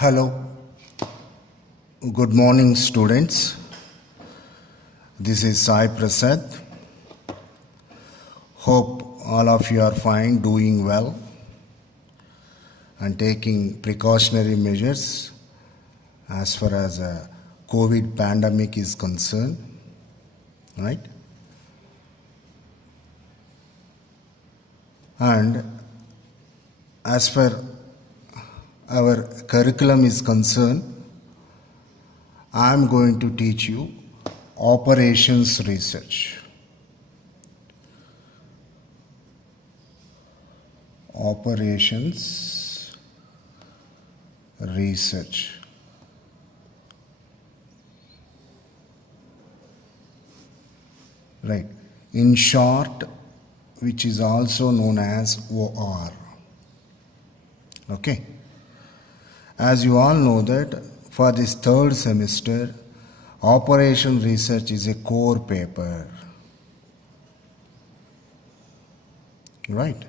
Hello, good morning, students. This is Sai Prasad. Hope all of you are fine, doing well, and taking precautionary measures as far as COVID pandemic is concerned, right? And as far our curriculum is concerned, I am going to teach you operations research. Operations research. Right. In short, which is also known as OR. Okay. As you all know that for this third semester, operation research is a core paper. Right?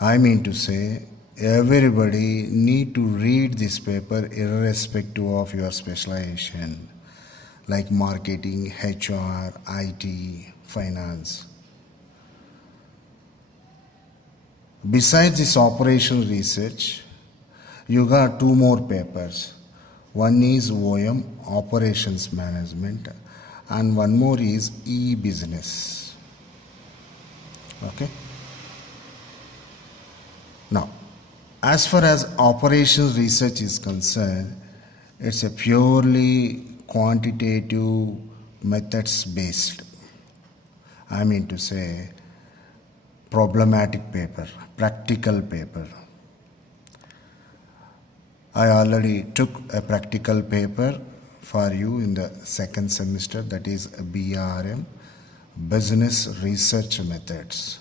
I mean to say, everybody need to read this paper irrespective of your specialization, like marketing, HR, IT, finance. Besides this operation research, you got two more papers. One is OM, Operations Management, and one more is e-business. Okay. Now, as far as operations research is concerned, it's a purely quantitative methods based. I mean to say, problematic paper, practical paper. I already took a practical paper for you in the second semester, that is BRM, Business Research Methods.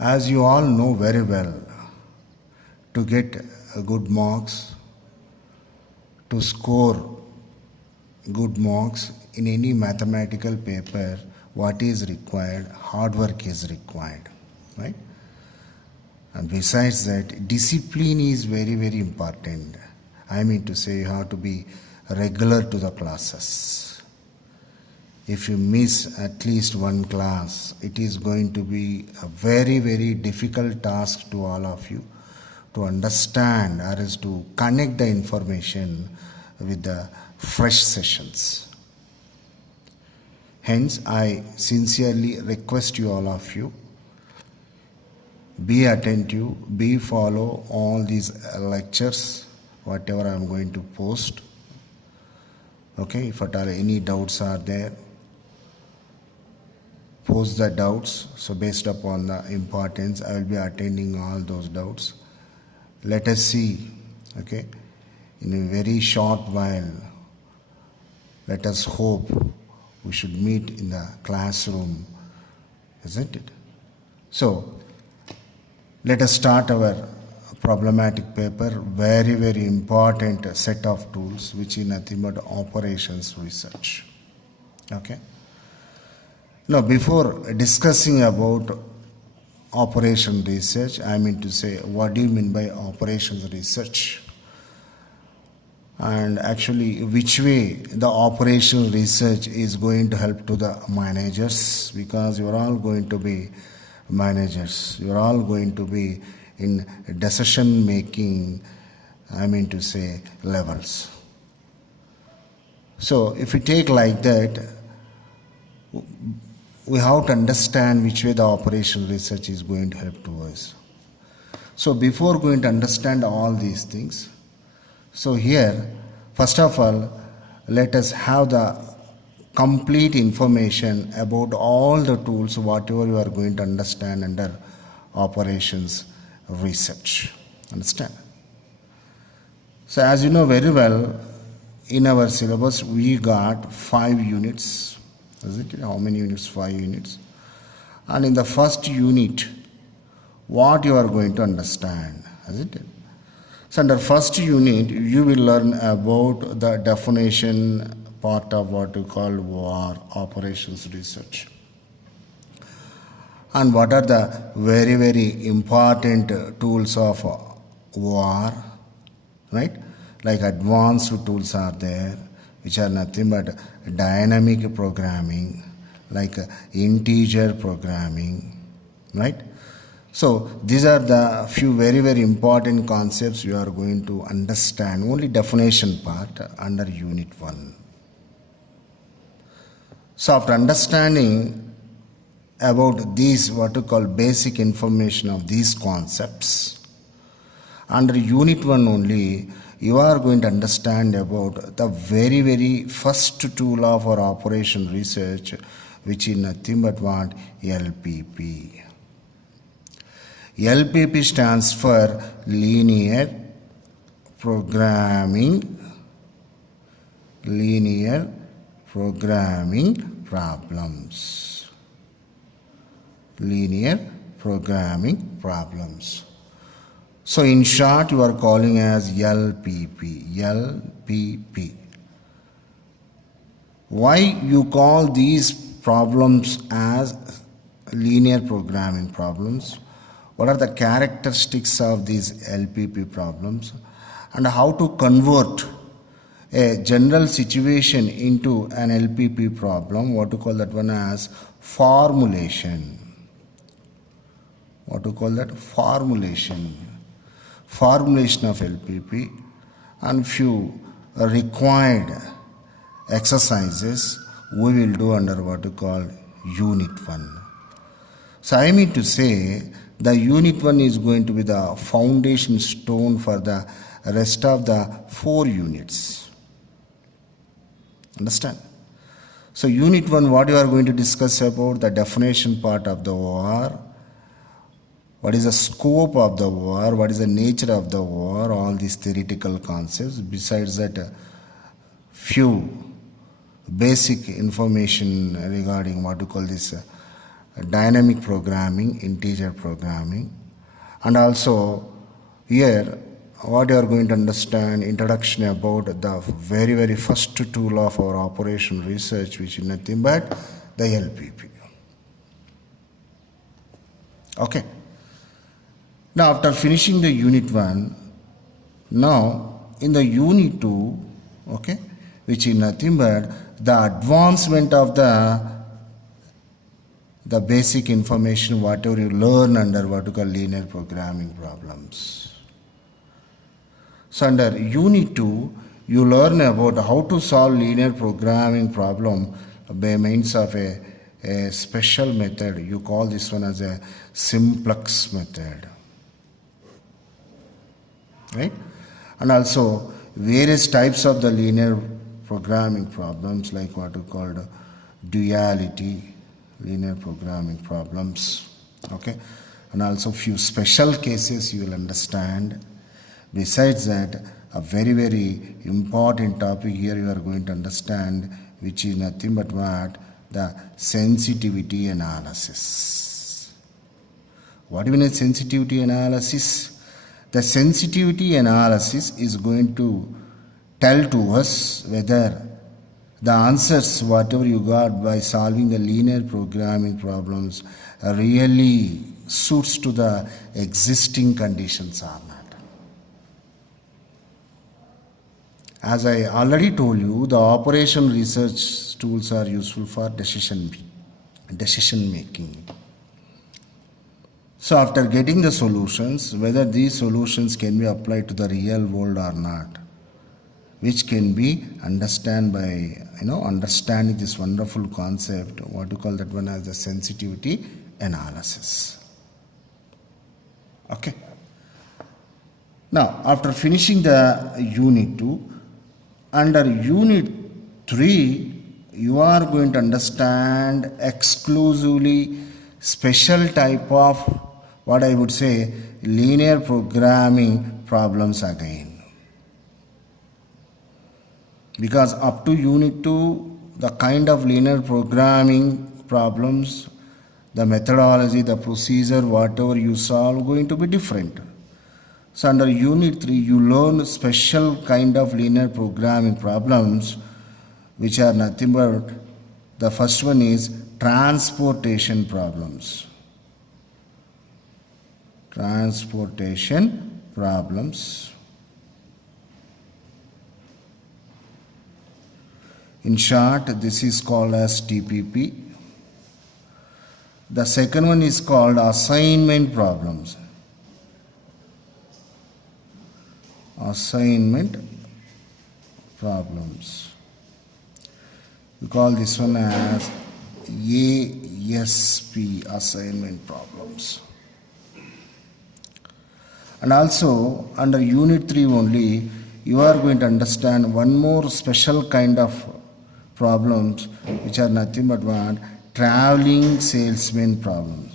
As you all know very well, to get good marks, to score good marks in any mathematical paper, what is required? Hard work is required, right? And besides that, discipline is very, very important. I mean to say, you have to be regular to the classes. If you miss at least one class, it is going to be a very, very difficult task to all of you to understand or is to connect the information with the fresh sessions. Hence, I sincerely request you, all of you, be attentive, follow all these lectures, whatever I am going to post. Okay, if at all any doubts are there, post the doubts. So based upon the importance, I will be attending all those doubts. Let us see, okay, in a very short while, let us hope we should meet in the classroom, isn't it? So, let us start our problematic paper, very, very important set of tools, which is nothing but operations research. Okay. Now, before discussing about operation research, I mean to say, what do you mean by operations research? And actually, which way the operational research is going to help to the managers, because you are all going to be managers, you are all going to be in decision making, I mean to say, levels. So if we take like that, we have to understand which way the operational research is going to help to us. So before going to understand all these things, so here, first of all, let us have the complete information about all the tools, whatever you are going to understand under operations research. Understand? So as you know very well, in our syllabus, we got 5 units. Is it? How many units? 5 units. And in the first unit, what you are going to understand, isn't it? So under first unit, you will learn about the definition part of what we call OR, operations research. And what are the very, very important tools of OR? right? Like advanced tools are there, which are nothing but dynamic programming, like integer programming, right? So these are the few very, very important concepts you are going to understand, only definition part under Unit 1. So after understanding about these, what we call basic information of these concepts, under Unit 1 only, you are going to understand about the very, very first tool of our operation research, which is nothing but what? LPP. LPP stands for linear programming problems. Linear programming problems. So in short, you are calling as LPP. LPP. Why you call these problems as linear programming problems? What are the characteristics of these LPP problems? And how to convert a general situation into an LPP problem? What to call that one as formulation. What to call that? Formulation of LPP, and few required exercises we will do under what we call Unit 1. So I mean to say the Unit 1 is going to be the foundation stone for the rest of the 4 units. Understand? So Unit 1, what you are going to discuss about the definition part of the OR, what is the scope of the war, what is the nature of the war, all these theoretical concepts. Besides that, few basic information regarding what we call this dynamic programming, integer programming. And also here, what you are going to understand, introduction about the very, very first tool of our operation research, which is nothing but the LPP. Okay. Now, after finishing the Unit 1, now in the Unit 2, okay, which is nothing but the advancement of the basic information, whatever you learn under what we call linear programming problems. So under Unit 2, you learn about how to solve linear programming problem by means of a special method. You call this one as a simplex method. Right? And also various types of the linear programming problems, like what we call duality, linear programming problems. Okay? And also few special cases you will understand. Besides that, a very, very important topic here you are going to understand, which is nothing but what? The sensitivity analysis. What do you mean sensitivity analysis? The sensitivity analysis is going to tell to us whether the answers, whatever you got by solving the linear programming problems, really suits to the existing conditions or not. As I already told you, the operation research tools are useful for decision making. So after getting the solutions, whether these solutions can be applied to the real world or not, which can be understood by understanding this wonderful concept, what you call that one as the sensitivity analysis. Okay. Now after finishing the Unit 2, under Unit 3, you are going to understand exclusively special type of, what I would say, linear programming problems again. Because up to Unit 2, the kind of linear programming problems, the methodology, the procedure, whatever you solve, going to be different. So under Unit 3, you learn special kind of linear programming problems, which are nothing but, the first one is transportation problems. Transportation problems. In short, this is called as TPP. The second one is called assignment problems. Assignment problems. We call this one as ASP, assignment problems. And also under unit 3 only, you are going to understand one more special kind of problems which are nothing but what? Traveling salesman problems.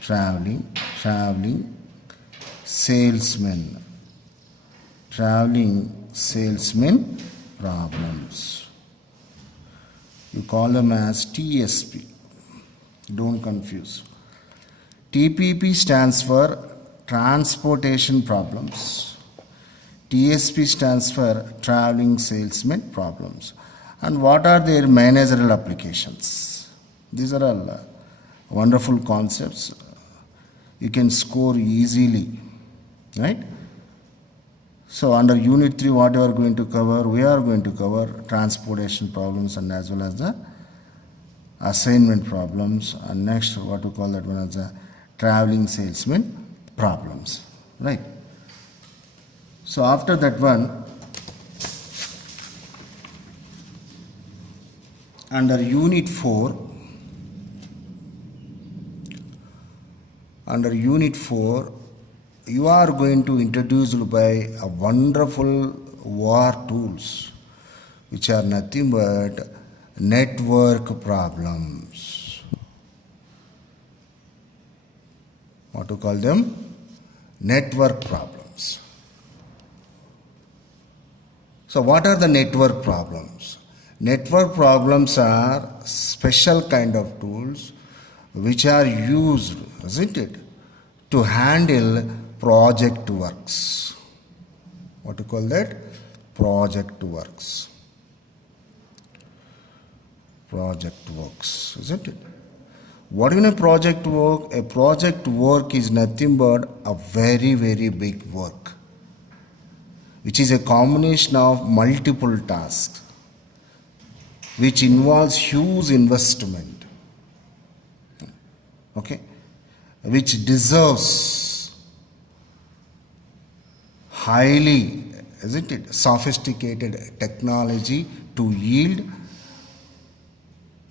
Traveling salesman problems. You call them as TSP. Don't confuse. TPP stands for transportation problems. TSP stands for traveling salesman problems. And what are their managerial applications? These are all wonderful concepts. You can score easily, right? So under unit 3, what we are going to cover? We are going to cover transportation problems and as well as the assignment problems. And next, what we call that one as the traveling salesman problems, right? So after that one, under unit 4, you are going to introduce by a wonderful war tools which are nothing but network problems. What to call them? Network problems. So what are the network problems? Network problems are special kind of tools which are used, isn't it, to handle project works. What to call that? Project works. Project works, isn't it? What is a project work? A project work is nothing but a very, very big work, which is a combination of multiple tasks, which involves huge investment, okay, which deserves highly, isn't it, sophisticated technology to yield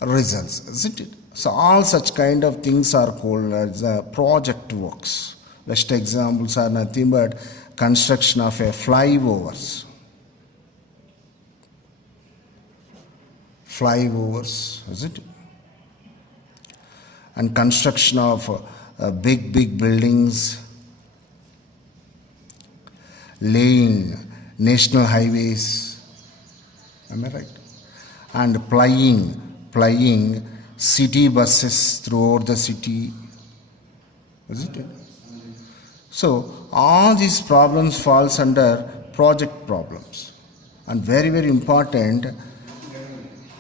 results, isn't it? So all such kind of things are called as project works. Best examples are nothing but construction of a flyovers, isn't it? And construction of big buildings, laying national highways, am I right? And plying city buses throughout the city, isn't it? So all these problems falls under project problems. And very, very important,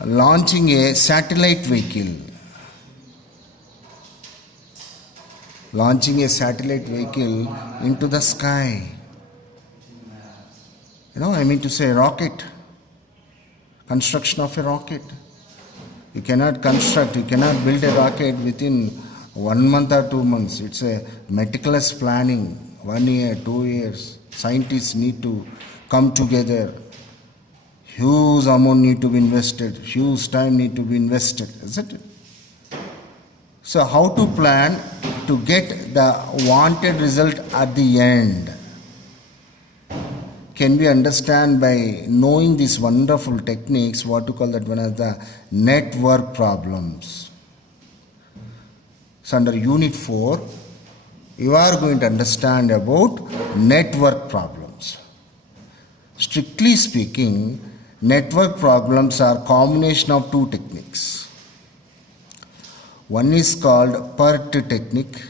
launching a satellite vehicle. Into the sky. I mean to say rocket. Construction of a rocket. You cannot build a rocket within 1 month or 2 months. It's a meticulous planning. 1 year, 2 years. Scientists need to come together. Huge amount need to be invested. Huge time need to be invested, isn't it? So how to plan to get the wanted result at the end can be understand by knowing these wonderful techniques, what to call that one as the network problems. So under unit 4, you are going to understand about network problems. Strictly speaking, network problems are combination of 2 techniques. One is called PERT technique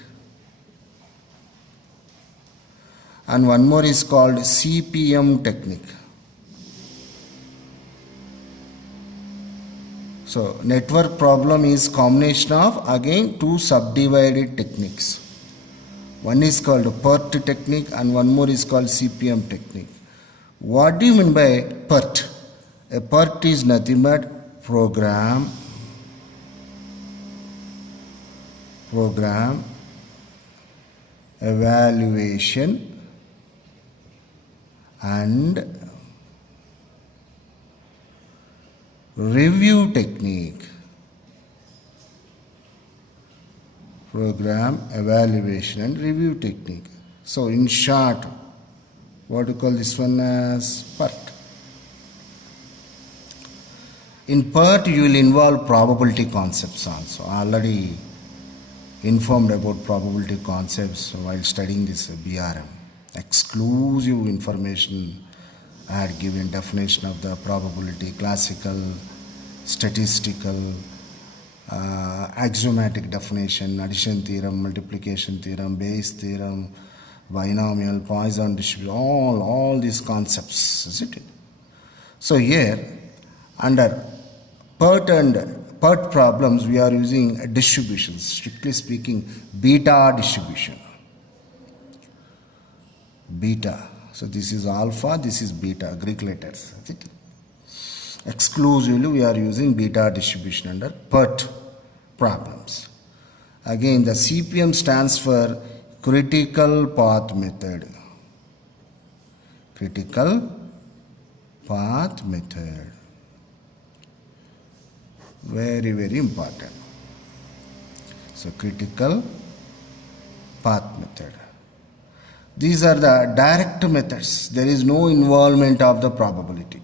and one more is called CPM technique. So network problem is combination of again 2 subdivided techniques. One is called PERT technique and one more is called CPM technique. What do you mean by PERT? A PERT is nothing but program evaluation and review technique. Program evaluation and review technique. So in short, what do you call this one as PERT? In PERT, you will involve probability concepts also. Already informed about probability concepts while studying this BRM. Exclusive information I had given definition of the probability, classical, statistical, axiomatic definition, addition theorem, multiplication theorem, Bayes theorem, binomial, Poisson distribution, all these concepts, isn't it? So here, under PERT problems, we are using distributions, strictly speaking, beta distribution. Beta. So this is alpha, this is beta, Greek letters. That's it. Exclusively, we are using beta distribution under PERT problems. Again, the CPM stands for critical path method. Critical path method. Very, very important. So, critical path method. These are the direct methods. There is no involvement of the probability.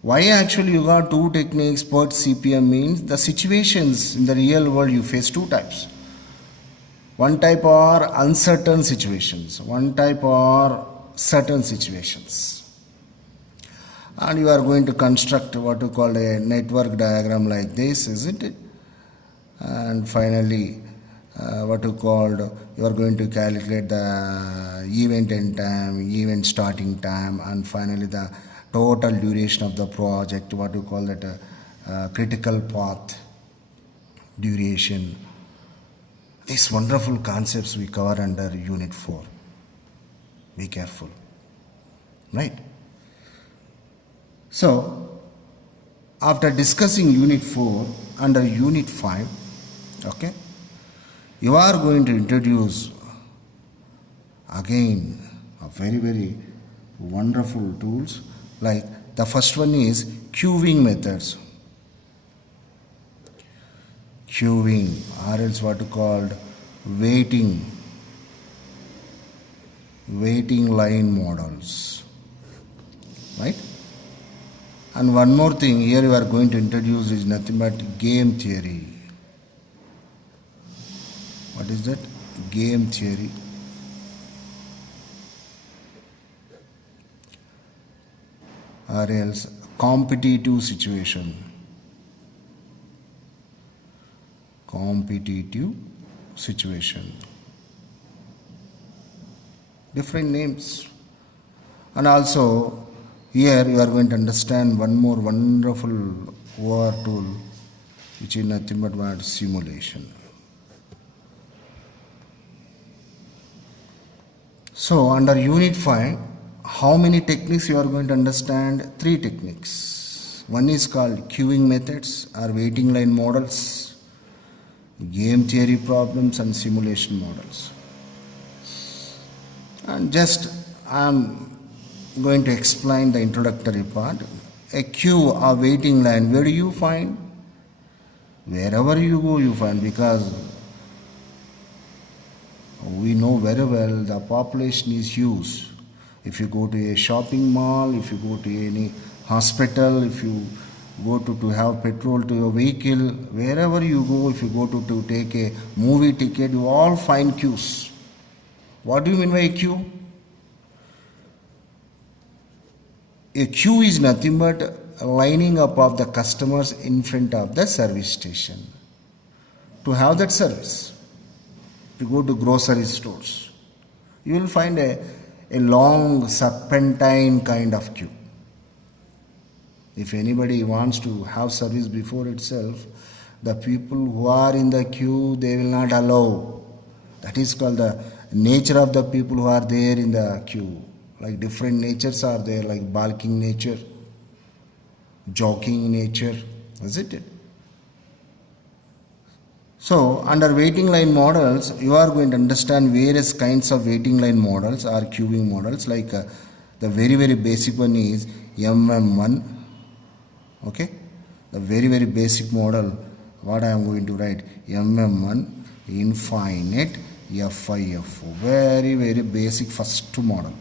Why actually you got two techniques? PERT CPM means the situations in the real world you face two types. One type are uncertain situations. One type are certain situations. And you are going to construct what you call a network diagram like this, isn't it? And finally, what you called, you are going to calculate the event end time, event starting time, and finally the total duration of the project, what you call that critical path duration. These wonderful concepts we cover under Unit 4. Be careful, right? So, after discussing Unit 4, under Unit 5, okay, you are going to introduce again a very, very wonderful tools. Like the first one is queuing methods. Queuing, or else what you called waiting line models, right? And one more thing here you are going to introduce is nothing but game theory. What is that? Game theory. Or else competitive situation. Competitive situation. Different names. And also here you are going to understand one more wonderful OR tool, which is nothing but what? Simulation. So under Unit 5, how many techniques you are going to understand? 3 techniques. One is called queuing methods or waiting line models, game theory problems, and simulation models. And just I am going to explain the introductory part. A queue or waiting line, where do you find? Wherever you go, you find, because we know very well the population is huge. If you go to a shopping mall, if you go to any hospital, if you go to have petrol to your vehicle, wherever you go, if you go to take a movie ticket, you all find queues. What do you mean by a queue? A queue is nothing but lining up of the customers in front of the service station to have that service. To go to grocery stores, you will find a long serpentine kind of queue. If anybody wants to have service before itself, the people who are in the queue, they will not allow. That is called the nature of the people who are there in the queue. Like different natures are there, like balking nature, joking nature, isn't it? So, under waiting line models, you are going to understand various kinds of waiting line models or queuing models. Like the very basic one is MM1. Okay, the very basic model. What I am going to write, MM1 infinite FIFO. Very basic first model.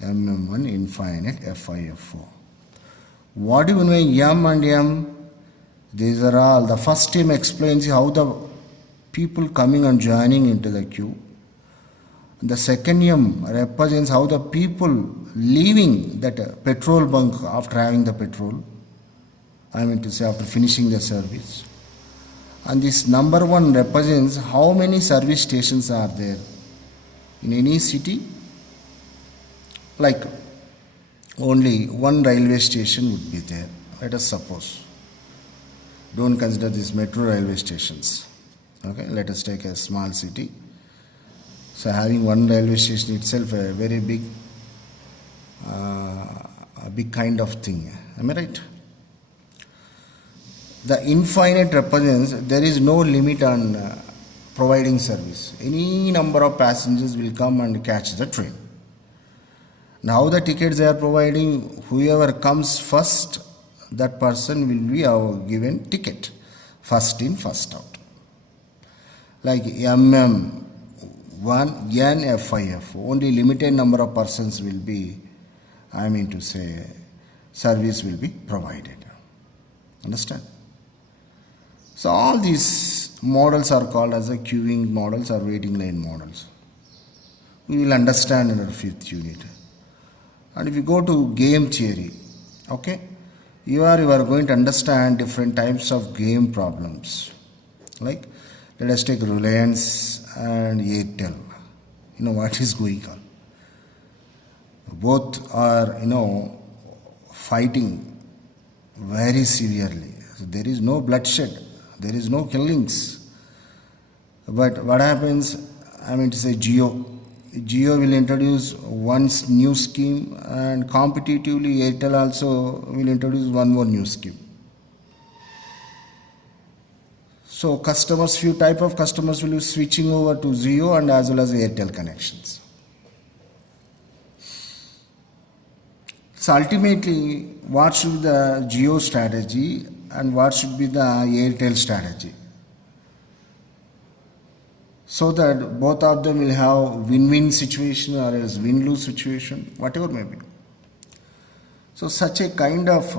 MM1 infinite FIFO. What do you mean M and M? These are all, the first term explains how the people coming and joining into the queue. The second M represents how the people leaving that petrol bunk after having the petrol. I mean to say after finishing the service. And this number 1 represents how many service stations are there in any city. Like only one railway station would be there, let us suppose. Don't consider these metro railway stations. Okay, let us take a small city. So having one railway station itself a very big kind of thing. Am I right? The infinite represents there is no limit on providing service. Any number of passengers will come and catch the train. Now the tickets they are providing, whoever comes first, that person will be given ticket. First in, first out. Like MM1 NFIF, only limited number of persons will be, I mean to say, service will be provided. Understand? So all these models are called as the queuing models or waiting line models. We will understand in our 5th unit. And if you go to game theory, okay, you are going to understand different types of game problems. Like, let us take Reliance and Airtel. You know what is going on. Both are, fighting very severely. So there is no bloodshed. There is no killings. But what happens, I mean to say Jio will introduce one new scheme, and competitively Airtel also will introduce one more new scheme. So few type of customers will be switching over to Jio and as well as Airtel connections. So ultimately, what should be the Jio strategy and what should be the Airtel strategy? So that both of them will have win-win situation or else win-lose situation, whatever may be. So such a kind of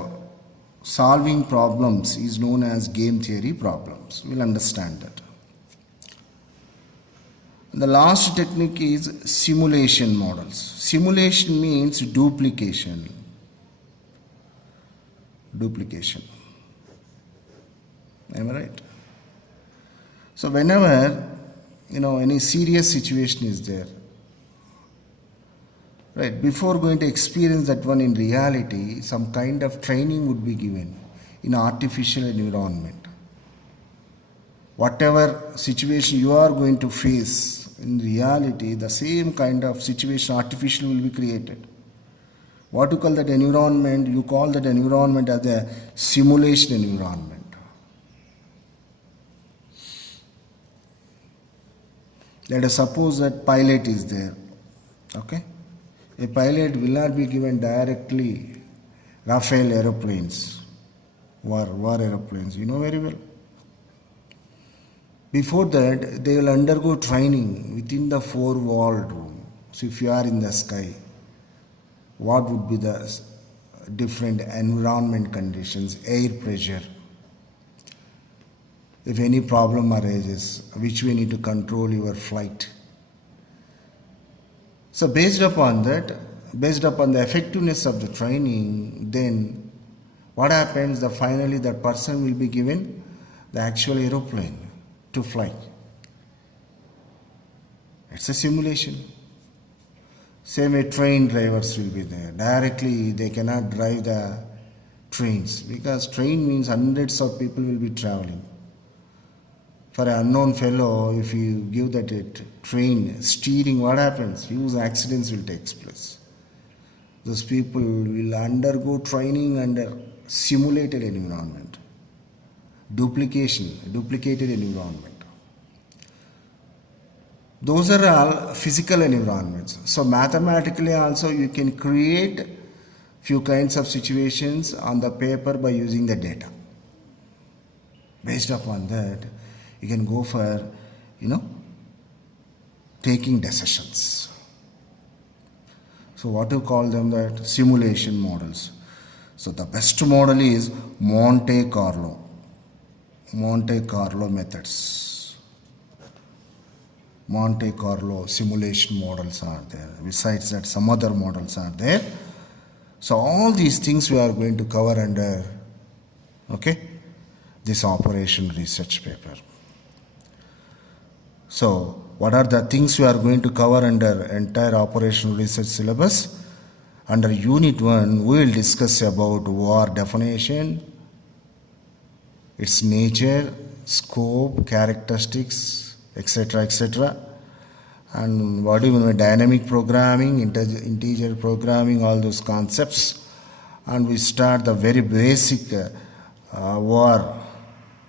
solving problems is known as game theory problems. We'll understand that. The last technique is simulation models. Simulation means duplication. Am I right? So whenever any serious situation is there, right, before going to experience that one in reality, some kind of training would be given in artificial environment. Whatever situation you are going to face in reality, the same kind of situation artificial will be created. What you call that environment? You call that environment as a simulation environment. Let us suppose that pilot is there. Okay? A pilot will not be given directly Rafale aeroplanes, war aeroplanes, you know very well. Before that, they will undergo training within the 4-walled room. So if you are in the sky, what would be the different environment conditions, air pressure, if any problem arises, which way you need to control your flight. So based upon that, based upon the effectiveness of the training, then what happens, finally that person will be given the actual aeroplane to fly. It's a simulation. Same way train drivers will be there. Directly they cannot drive the trains because train means hundreds of people will be traveling. For an unknown fellow, if you give that train steering, what happens? Huge accidents will take place. those people will undergo training under simulated environment, duplicated environment. Those are all physical environments. So mathematically also you can create few kinds of situations on the paper by using the data. Based upon that, you can go for, taking decisions. So what do you call them? That simulation models. So the best model is Monte Carlo methods. Monte Carlo simulation models are there. Besides that, some other models are there. So all these things we are going to cover under, this operation research paper. So what are the things we are going to cover under entire operational research syllabus? Under unit 1, we will discuss about war definition, its nature, scope, characteristics, etc. And what do you mean by dynamic programming, integer programming, all those concepts. And we start the very basic war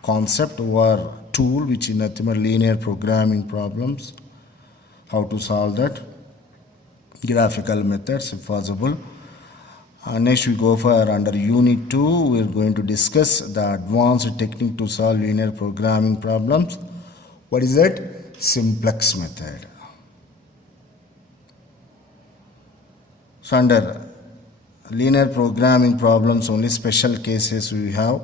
concept, war tool, which is nothing but linear programming problems, how to solve that, graphical methods if possible. Next we go for under unit 2, we are going to discuss the advanced technique to solve linear programming problems. What is that? Simplex method. So under linear programming problems, only special cases we have,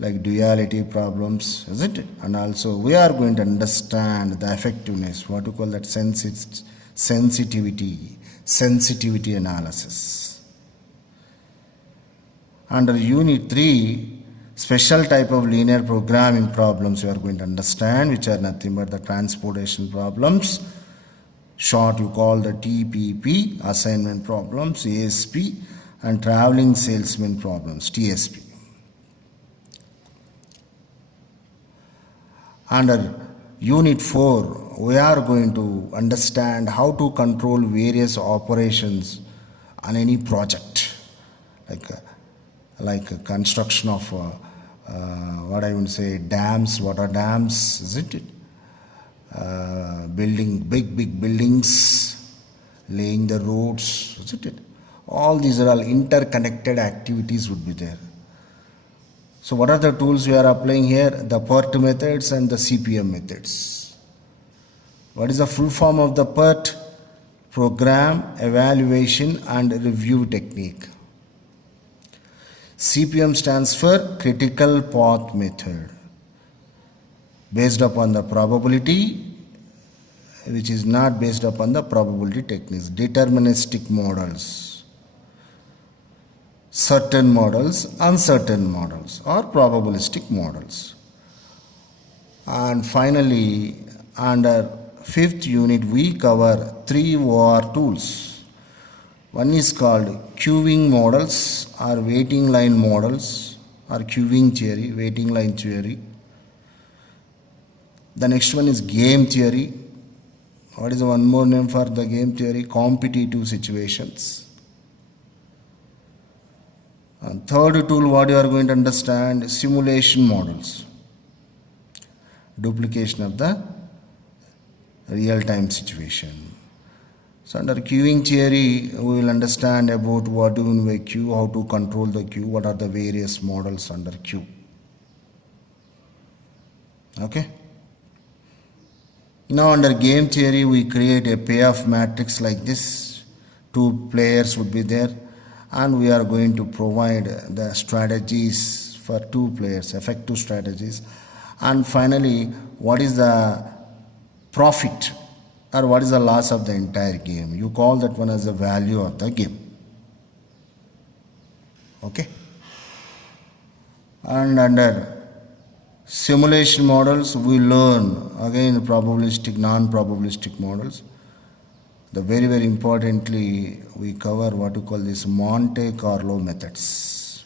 like duality problems, isn't it? And also we are going to understand the effectiveness, what you call that, sensitivity analysis. Under unit 3, special type of linear programming problems we are going to understand, which are nothing but the transportation problems. Short you call the TPP, assignment problems, ASP, and traveling salesman problems, TSP. Under unit 4, we are going to understand how to control various operations on any project, like construction of dams, water dams, isn't it? Building big buildings, laying the roads, isn't it? All these are all interconnected activities would be there. So what are the tools we are applying here? The PERT methods and the CPM methods. What is the full form of the PERT? Program, Evaluation and Review Technique. CPM stands for Critical Path Method. Based upon the probability, which is not based upon the probability techniques. Deterministic models. Certain models, uncertain models, or probabilistic models. And finally, under 5th unit, we cover 3 war tools. One is called queuing models or waiting line models, or queuing theory, waiting line theory. The next one is game theory. What is one more name for the game theory? Competitive situations. And third tool, what you are going to understand, simulation models. Duplication of the real-time situation. So under queuing theory, we will understand about what do you mean by queue, how to control the queue, what are the various models under queue. Okay. Now under game theory, we create a payoff matrix like this. 2 players would be there. And we are going to provide the strategies for 2 players, effective strategies. And finally, what is the profit or what is the loss of the entire game? You call that one as the value of the game. Okay. And under simulation models, we learn again probabilistic, non-probabilistic models. The very importantly, we cover what you call this Monte Carlo methods.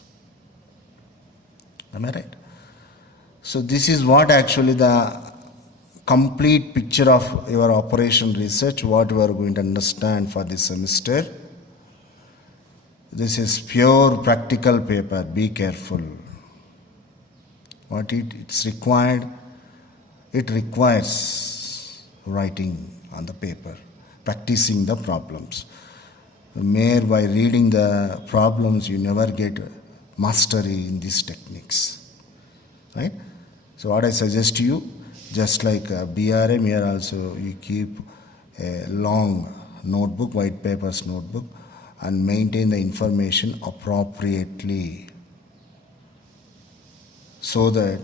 Am I right? So this is what actually the complete picture of your operation research, what we are going to understand for this semester. This is pure practical paper. Be careful. It's required, it requires writing on the paper, practicing the problems. Mere by reading the problems, you never get mastery in these techniques. Right? So what I suggest to you, just like BRM, here also you keep a long notebook, white papers notebook, and maintain the information appropriately, so that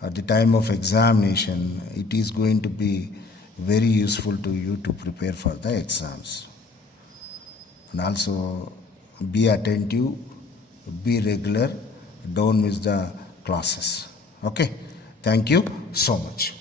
at the time of examination it is going to be very useful to you to prepare for the exams. And also be attentive, be regular, don't miss the classes. Okay, thank you so much.